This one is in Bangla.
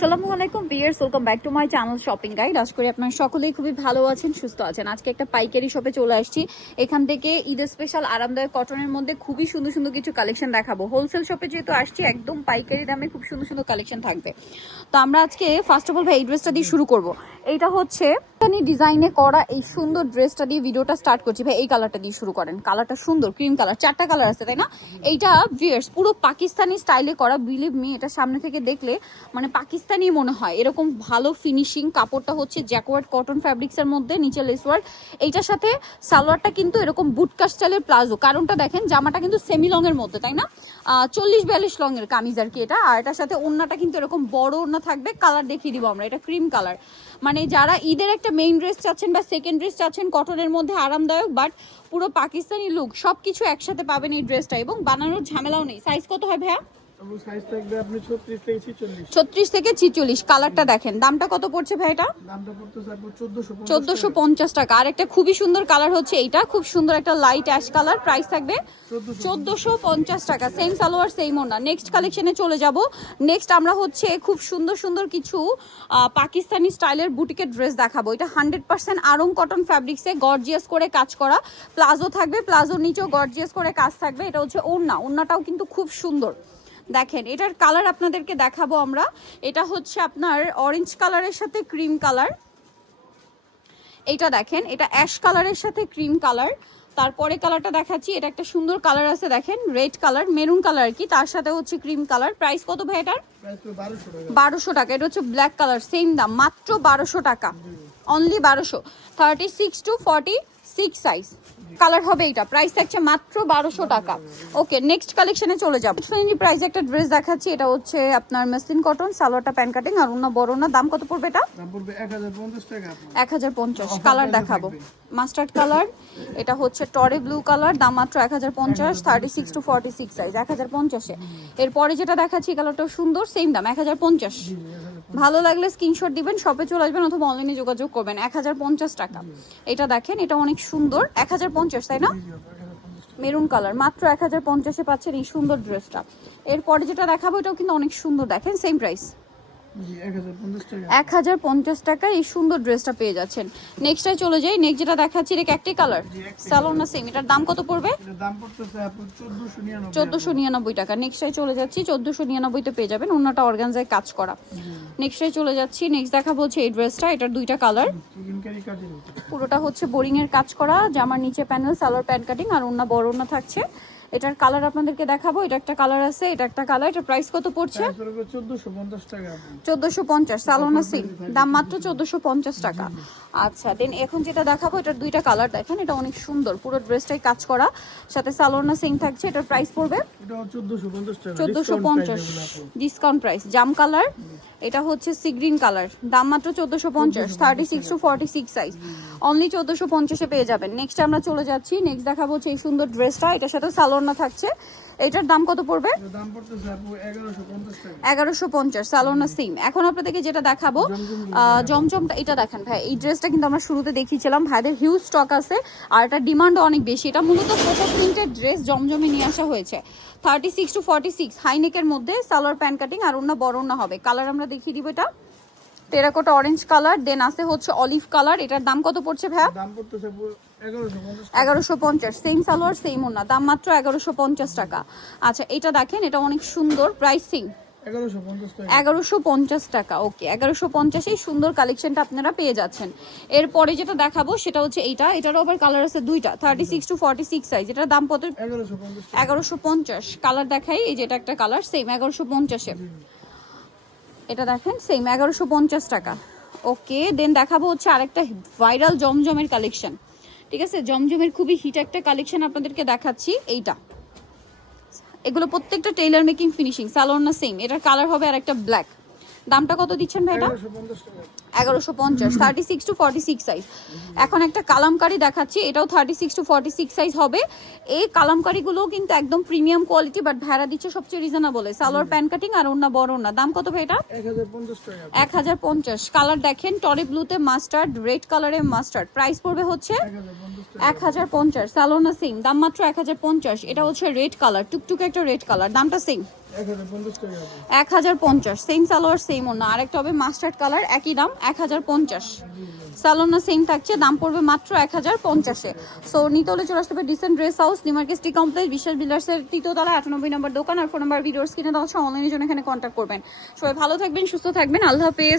আসসালামু আলাইকুম viewers, welcome back to my channel shopping guide. আশা করি আপনারা সকলেই খুবই ভালো আছেন, সুস্থ আছেন। আজকে একটা পাইকারি শপে চলে আসছি। এখান থেকে ঈদের স্পেশাল আরামদায়ক কটনের মধ্যে খুবই সুন্দর সুন্দর কিছু কালেকশন দেখাবো। হোলসেল শপে যেহেতু আসছি, একদম পাইকারি দামে খুব সুন্দর সুন্দর কালেকশন থাকবে। তো আমরা আজকে ফার্স্ট অফ অল ভাই এই ড্রেসটা দিয়ে শুরু করব। এইটা হচ্ছে ডিজাইনে করা এই সুন্দর ড্রেসটা দিয়ে ভিডিওটা স্টার্ট করছি। ভাই এই কালারটা দিয়ে শুরু করেন। কালারটা সুন্দর, ক্রিম কালার, 4টা কালার আছে তাই না? এইটা ভিউয়ার্স পুরো পাকিস্তানি স্টাইলে করা। বিলিভ মি, এটা সামনে থেকে দেখলে মানে পাকিস্তানি মনে হয়, এরকম ভালো ফিনিশিং। কাপড়টা হচ্ছে জ্যাকওয়ার্ড কটন ফ্যাব্রিক্সের মধ্যে, নিচে লেস ওয়ার্ক। এইটার সাথে সালোয়ারটা কিন্তু এরকম বুটকা স্টাইলের প্লাজো। কারণটা দেখেন, জামাটা কিন্তু সেমি লং এর মধ্যে তাই না, 40-42 লং এর কামিজ আর কি এটা। আর এটার সাথে ওড়নাটা কিন্তু এরকম বড় ওড়না থাকবে। কালার দেখিয়ে দিব আমরা, এটা ক্রিম কালার। মানে যারা ঈদের একটা মেইন ড্রেস চাচ্ছেন বা সেকেন্ড ড্রেস চাচ্ছেন কটনের মধ্যে আরামদায়ক বাট পুরো পাকিস্তানি লুক, সবকিছু একসাথে পাবেন এই ড্রেসটা। এবং বানানোর ঝামেলাও নেই। সাইজ কত হয় ভাইয়া? সাইজ থাকবে আপনি 36 থেকে 46। 36 থেকে 46। কালারটা দেখেন। দামটা কত পড়ছে ভাই এটা? দামটা পড়তেছে আপু 1450 টাকা। আর একটা খুবই সুন্দর কালার হচ্ছে এইটা, খুব সুন্দর একটা লাইট অ্যাশ কালার। প্রাইস থাকবে 1450 টাকা। সেম সালোয়ার সেম ওড়না। নেক্সট কালেকশনে চলে যাব। নেক্সট আমরা হচ্ছে খুব সুন্দর সুন্দর কিছু পাকিস্তানি স্টাইলের বুটিকের ড্রেস দেখাবো। এটা 100% আরং কটন ফ্যাব্রিক্সে গর্জিয়াস করে কাজ করা। প্লাজো থাকবে, প্লাজোর নিচেও গর্জিয়াস করে কাজ থাকবে। এটা হচ্ছে ওড়না, ওড়নাটাও কিন্তু খুব সুন্দর। দেখেন এটার কালার আপনাদেরকে দেখাবো আমরা। এটা হচ্ছে আপনার অরেঞ্জ কালারের সাথে ক্রিম কালার। এটা দেখেন, এটা অ্যাশ কালারের সাথে ক্রিম কালার। তারপরে কালারটা দেখাচ্ছি, এটা একটা সুন্দর কালার আছে দেখেন, রেড কালার, মেরুন কালার আর কি, তার সাথে হচ্ছে ক্রিম কালার। প্রাইস কত ভাই এটার? 1200 টাকা। এটা হচ্ছে ব্ল্যাক কালার, সেম দাম, মাত্র 1200 টাকা, অনলি 1200। 36 to 46 সাইজ কালার হবে এটা। প্রাইস থাকছে মাত্র 1200 টাকা। ওকে, নেক্সট কালেকশনে চলে যাব। ফ্রেন্ডলি প্রাইসে একটা ড্রেস দেখাচ্ছি। এটা হচ্ছে আপনার মাসলিন কটন, সালোয়ারটা প্যান কাটিং আর ওনা বড় না। দাম কত পড়বে এটা? দাম পড়বে 1050 টাকা। 1050। কালার দেখাবো, মাস্টার্ড কালার। এটা হচ্ছে টরে ব্লু কালার, দাম মাত্র 1050। 36 to 46 সাইজ 1050-এ। এরপরে যেটা দেখাচ্ছি কালারটাও সুন্দর, সেম দাম 1050। ভালো লাগলে স্ক্রিনশট দিবেন, শপে চলে আসবেন অথবা অনলাইনে যোগাযোগ করবেন। 1050 টাকা। এটা দেখেন, এটা অনেক সুন্দর। 1050 তাই না? মেরুন কালার, মাত্র 1050-এ পাচ্ছেন এই সুন্দর ড্রেসটা। এরপরে যেটা দেখাবো এটাও কিন্তু অনেক সুন্দর, দেখেন সেম প্রাইস 1050 টাকা এই সুন্দর ড্রেসটা পেয়ে যাচ্ছেন। নেক্সটটাই চলে যাই। নেক্সট যেটা দেখাচ্ছি এটা একটাই কালার, সালোয়ার না সেম? এটার দাম কত পড়বে? এটার দাম পড়তেছে আপু 1499। 1499 টাকা। নেক্সটটাই চলে যাচ্ছি, 1499-তে পেয়ে যাবেন। অন্যটা অর্গানজায় কাজ করা। নেক্সটটাই চলে যাচ্ছি। নেক্সট দেখাবো হচ্ছে এই ড্রেসটা। এটার দুইটা কালার, পুরোটা হচ্ছে বোরিং এর কাজ করা। জামার নিচে প্যানেল, সালোয়ার প্যান্ট কাটিং আর ওন্না বড় ওন্না থাকছে। এটার কালার আপনাদেরকে দেখাবো। এটা একটা কালার আছে, এটা একটা কালার। এটার প্রাইস কত পড়ছে? 1450 টাকা। 1450। সালোনা সিল্ক, দাম মাত্র 1450 টাকা। আচ্ছা, দেন এখন যেটা দেখাবো এটার দুইটা কালার দেখেন। এটা অনেক সুন্দর, পুরো ড্রেসটাই কাজ করা, সাথে সালোনা সিং থাকছে। এটার প্রাইস পড়বে এটা 1450 টাকা। 1450 ডিসকাউন্ট প্রাইস। জাম কালার, এটা হচ্ছে সি গ্রিন কালার, দাম মাত্র 1450। 36 to 46 সাইজ, অনলি 1450-এ পেয়ে যাবেন। নেক্সট আমরা চলে যাচ্ছি। নেক্সট দেখাবো হচ্ছে এই সুন্দর ড্রেসটা। এটার সাথে সালোনা থাকছে। এটার দাম কত পড়বে? দাম পড়তেছে আপু 1150 টাকা। 1150। সালোনা সিম। এখন আপনাদেরকে যেটা দেখাবো জমজমটা, এটা দেখেন ভাই, এই ড্রেসটা কিন্তু আমরা শুরুতে দেখিয়েছিলাম। ভাইদের হিউজ স্টক আছে আর এটা ডিমান্ডও অনেক বেশি। এটা মূলত ফটো প্রিন্টের ড্রেস জমজমে নিয়ে আসা হয়েছে। 36 to 46 হাইনেকের মধ্যে, সালোয়ার প্যান্ট কাটিং আর ওন্না বড় ওন্না হবে। কালার আমরা দেখিয়ে দিব। এটা টেরাকোটা অরেঞ্জ কালার, দেন আছে হচ্ছে অলিভ কালার। এটার দাম কত পড়ছে ভাইয়া? দাম পড়তেছে 1150। সেম সালোয়ার সেম ওন্না, দাম মাত্র 1150 টাকা। আচ্ছা, এটা দেখেন, এটা অনেক সুন্দর। প্রাইসিং 1150 টাকা। ওকে, 1150-এই সুন্দর কালেকশনটা আপনারা পেয়ে যাচ্ছেন। এরপরে যেটা দেখাবো সেটা হচ্ছে এইটা। এটারও আবার কালার আছে দুইটা, 36 to 46 সাইজ। এটার দাম কত? 1150। কালার দেখাই, এই যে এটা একটা কালার, সেম 1150-এ। এটা দেখেন সেম 1150 টাকা। ওকে, দেন দেখাবো হচ্ছে আরেকটা ভাইরাল জমজমের কালেকশন। ঠিক আছে, জমজমের খুবই হিট একটা কালেকশন আপনাদেরকে দেখাচ্ছি। এইটা, এগুলো প্রত্যেকটা টেইলার মেকিং ফিনিশিং। সালোয়ার না সেম? এটার কালার হবে আর একটা ব্ল্যাক। দামটা কত দিচ্ছেন ভাই এটা? 1150, 36 to 46 সাইজ। এখন একটা কালামকারি দেখাচ্ছি, এটাও 36 to 46 সাইজ হবে। এই কালামকারিগুলোও কিন্তু একদম প্রিমিয়াম কোয়ালিটি, বাট ভাড়া দিচ্ছে সবচেয়ে রিজনেবলে। সালোয়ার প্যান্ট কাটিং আর ওন্না বড় ওন্না। দাম কত ভাই এটা? 1050 টাকা। 1050। কালার দেখেন, টরি ব্লুতে মাস্টার্ড, রেড কালারে মাস্টার্ড। প্রাইস পড়বে হচ্ছে 1050। সালোনা সেম, দাম মাত্র 1050। এটা হচ্ছে রেড কালার, টুকটুকে একটা রেড কালার, দামটা সেম 1050 টাকা। 1050। সেম সালোয়ার সেম ওন্না। আরেকটা হবে মাস্টার্ড কালার, একই দাম 1050। সালোনা সেম থাকছে, দাম পড়বে মাত্র 1050-এ। সো নিতে হলে চলে আসতে হবে dissent dress house, new market city complex, বিশ্বাস বিল্ডার্সের 3য় তলা, 98 নম্বর দোকান। আর ফোন নাম্বার ভিডিওর স্ক্রিনে দেওয়া আছে, অনলাইনের জন্য এখানে কন্ট্যাক্ট করবেন। সবাই ভালো থাকবেন, সুস্থ থাকবেন, আল্লাহ হাফেজ।